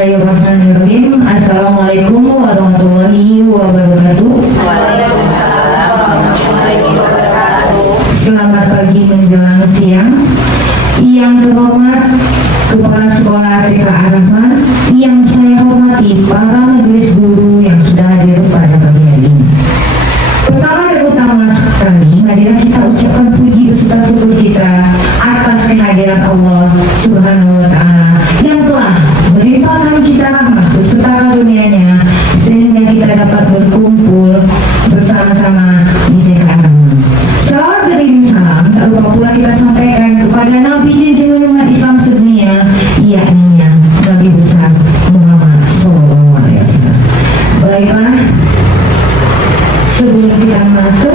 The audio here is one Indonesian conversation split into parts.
Bismillahirrahmanirrahim. Assalamualaikum warahmatullahi wabarakatuh. Waalaikumsalam warahmatullahi wabarakatuh. Selamat pagi menjelang siang. Yang terhormat Kepala Sekolah TK Ar-Rahman, yang saya hormati para majelis guru yang sudah hadir pada pagi hari ini. Pertama dan utama sekali, marilah kita ucapkan puji beserta syukur kita atas kehadiran Allah Subhanahu wa Ta'ala yang telah melimpahkan kita rahmat beserta karunia-Nya sehingga kita dapat berkumpul bersama-sama di TK Ar-Rahman. Salawat beriring salam tak lupa pula kita sampaikan kepada Nabi junjungan umat Islam sedunia, yakni Nabi besar Muhammad SAW. Baiklah, sebelum kita masuk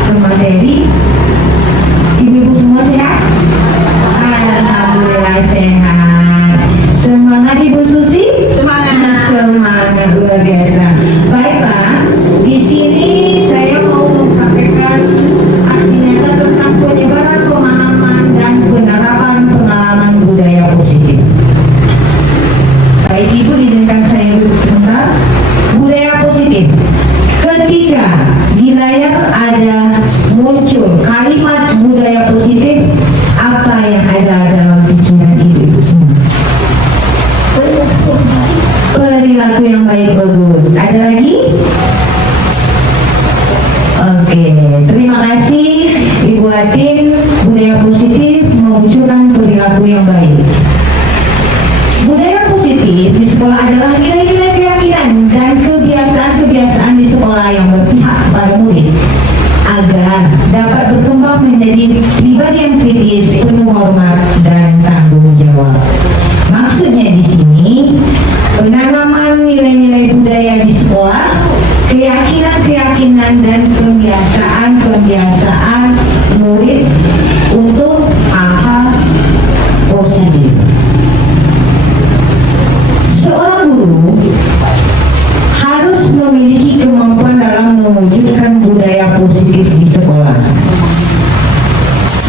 ke materi, ibu-ibu semua sehat? Alhamdulillah sehat. Semangat Ibu Susi? Semangat. Semangat luar biasa. Baiklah, di sini saya mau mempraktekkan aksi nyata tentang penyebaran pemahaman dan penerapan pengalaman budaya positif. Baik Ibu, izinkan saya duduk sebentar. Budaya positif. Ketika di layar ada muncul kalimat budaya positif, apa yang ada dalam pikiran ibu semua? Perilaku yang baik, bagus. Ada lagi? Oke, terima kasih Ibu Atin. Budaya positif memunculkan perilaku yang baik. Budaya positif di sekolah adalah nilai-nilai keyakinan dan kebiasaan-kebiasaan di sekolah yang berpihak kepada murid agar dapat berkembang menjadi pribadi yang kritis, penuh hormat dan tanggung jawab. Maksudnya di sini penanaman nilai-nilai budaya di sekolah, keyakinan-keyakinan dan kebiasaan-kebiasaan murid untuk hal positif. Seorang guru harus memiliki kemampuan dalam mewujudkan budaya positif di sekolah.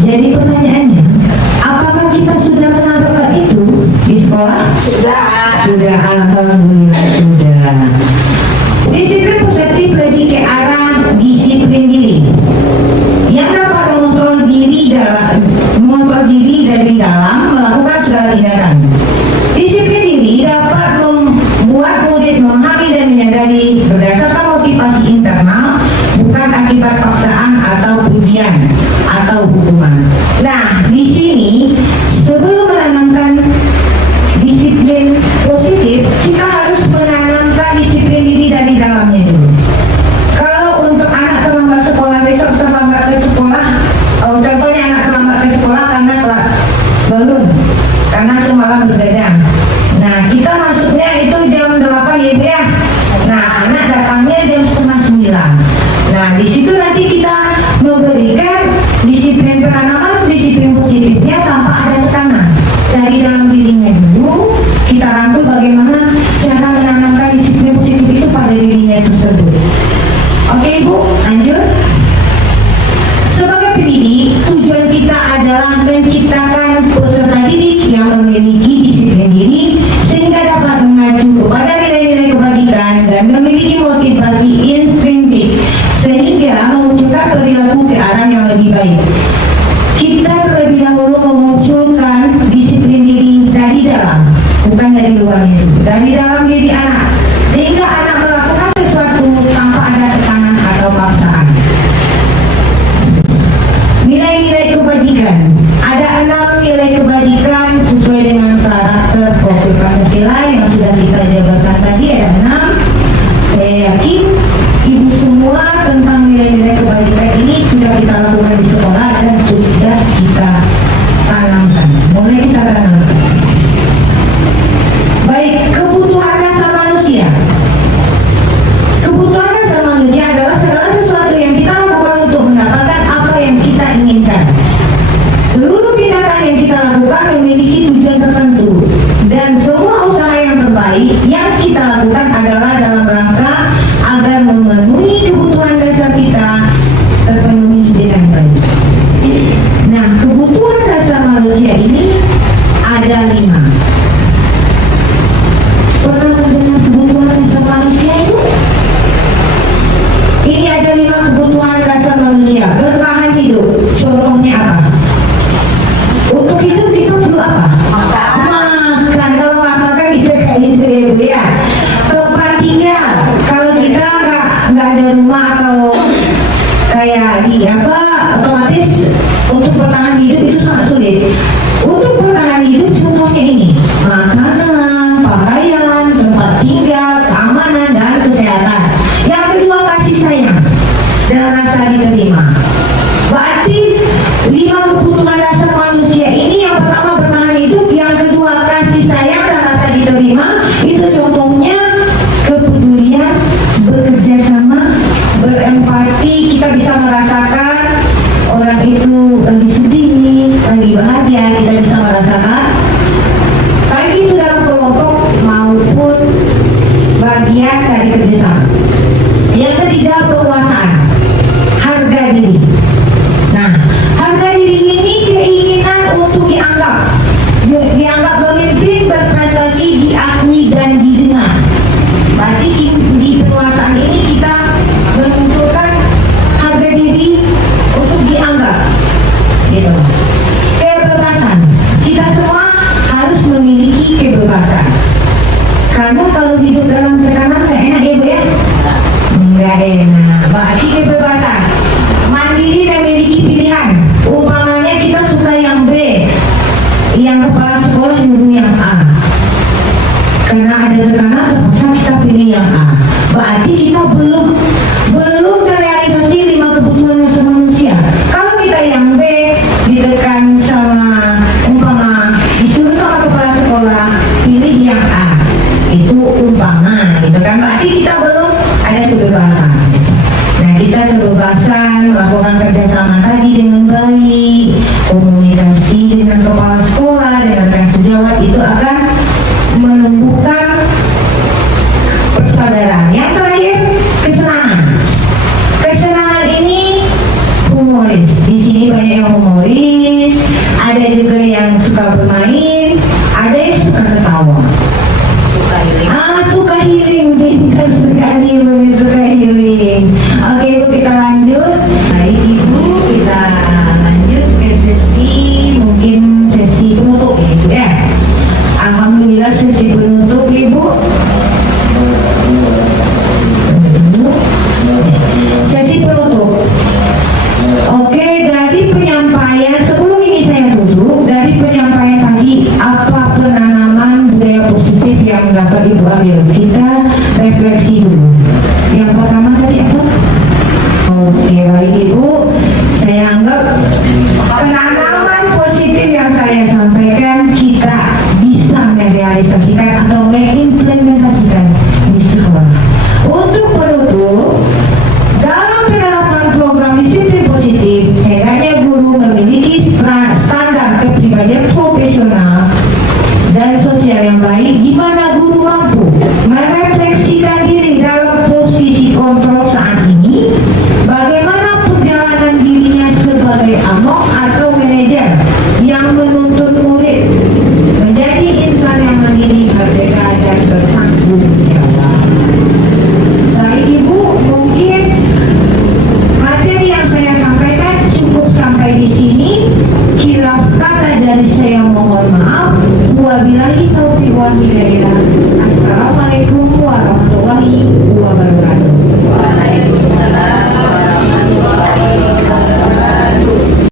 Jadi pertanyaannya, apakah kita sudah menerapkan itu di sekolah? Sudah, alhamdulillah sudah. Disiplin positif lebih ke arah disiplin diri yang dapat mengontrol diri dari dalam melakukan segala tindakan. Disiplin diri dapat membuat murid memahami dan menyadari berdasarkan motivasi internal, bukan akibat paksaan atau ujian atau hukuman. Nah, di sini sebelum menanamkan disiplin positif, kita harus menanamkan disiplin diri dari dalamnya dulu. Kalau untuk anak terlambat sekolah, besok terlambat ke sekolah, contohnya anak terlambat ke sekolah karena telat bangun, karena semalam begadang. Nah, kita masuknya itu jam 8 ya Ibu ya. Nah, anak datangnya jam setengah 9. Nah, di situ nanti kita memberikan disiplin penanaman, disiplin positifnya tanpa ada tekanan. Dari dalam dirinya dulu, kita rangkul bagaimana cara menanamkan disiplin positif itu pada dirinya tersebut. Oke Ibu, lanjut. Sebagai pendidik, tujuan kita adalah menciptakan peserta didik yang memiliki disiplin diri sehingga dapat mengacu kepada nilai-nilai kebajikan dan memiliki motivasi intrinsik sehingga memunculkan perilaku ke arah yang lebih baik. Kita terlebih dahulu memunculkan disiplin diri dari dalam, bukan dari luarnya, dari dalam diri anak, sehingga anak melakukan sesuatu tanpa ada tekanan atau paksaan. Nilai-nilai kebajikan. Ada 6 nilai kebajikan sesuai dengan karakter profil Pancasila yang sudah kita jabarkan tadi, ada 6. Saya yakin ibu semua tentang nilai-nilai kebajikan ini sudah kita lakukan di sekolah dan sudah kita tanamkan. Mulai kita tanamkan. Baik, kebutuhan dasar manusia. Kebutuhan dasar manusia adalah segala sesuatu yang kita lakukan untuk mendapatkan apa yang kita inginkan. Seluruh tindakan yang kita lakukan memiliki tujuan tertentu, dan semua usaha yang terbaik yang kita lakukan adalah dalam rangka agar memenuhi kebutuhan dasar kita terpenuhi dengan baik. Nah, kebutuhan dasar manusia ini kebiasaan, baik itu dalam kelompok maupun bagian dari kerjasama. Yang ketiga, penguasaan harga diri. Nah, harga diri ini keinginan untuk dianggap pemimpin, berprestasi, diakui dan didengar. Berarti di penguasaan ini kita menunjukkan harga diri untuk dianggap, gitu. Kebebasan, kita semua harus memiliki kebebasan. Karena kalau hidup dalam tekanan nggak enak ya Bu ya? Nggak enak. Berarti kebebasan, mandiri dan memiliki pilihan. Umpamanya kita suka yang B, yang kepala sekolah nyuruh yang A. Karena ada tekanan terpaksa kita pilih yang A. Berarti kita belum terrealisasi 5 kebutuhan dasar manusia. Kalau kita yang B ditekan sama disuruh sama kepala sekolah pilih yang A, itu umpama gitu kan, berarti kita belum ada kebebasan. Nah, kita kebebasan melakukan kerjasama tadi dengan baik, komunikasi dengan kepala sekolah, dengan rekan sejawat, itu akan menumbuhkan persaudaraan. Yang terakhir, kesenangan. Kesenangan ini humoris. Di sini banyak yang humoris, ada juga yang suka bermain, ada yang suka ketawa. Suka healing. Suka healing, pintar sekali Bu, suka healing. Oke Bu, kita lanjut. Baik Ibu, kita lanjut ke sesi, mungkin sesi penutup ya Ibu ya. Alhamdulillah sesi penutup Ibu. Sesi penutup. Oke, dari penyampaian sebelum ini saya tutup, dari penyampaian tadi apa penanaman budaya positif yang dapat Ibu ambil? Kita refleksi dulu. Yang pertama tadi apa? Oke, baik Ibu, saya anggap penanaman positif yang saya sampaikan kita bisa merealisasikan atau mengimplementasikan di sekolah. Untuk penutup, dalam penerapan program disiplin positif, hendaknya guru memiliki standar kepribadian profesional dan sosial yang baik, di mana guru mampu merefleksikan diri dalam posisi kontrol saat ini, bagaimana perjalanan dirinya sebagai amok atau manajer yang menuntut murid menjadi insan yang mandiri, merdeka dan bertanggung jawab. Baik Ibu, mungkin materi yang saya sampaikan cukup sampai di sini. Khilaf kata dari saya mohon maaf. Wabillahi taufiq wal hidayah.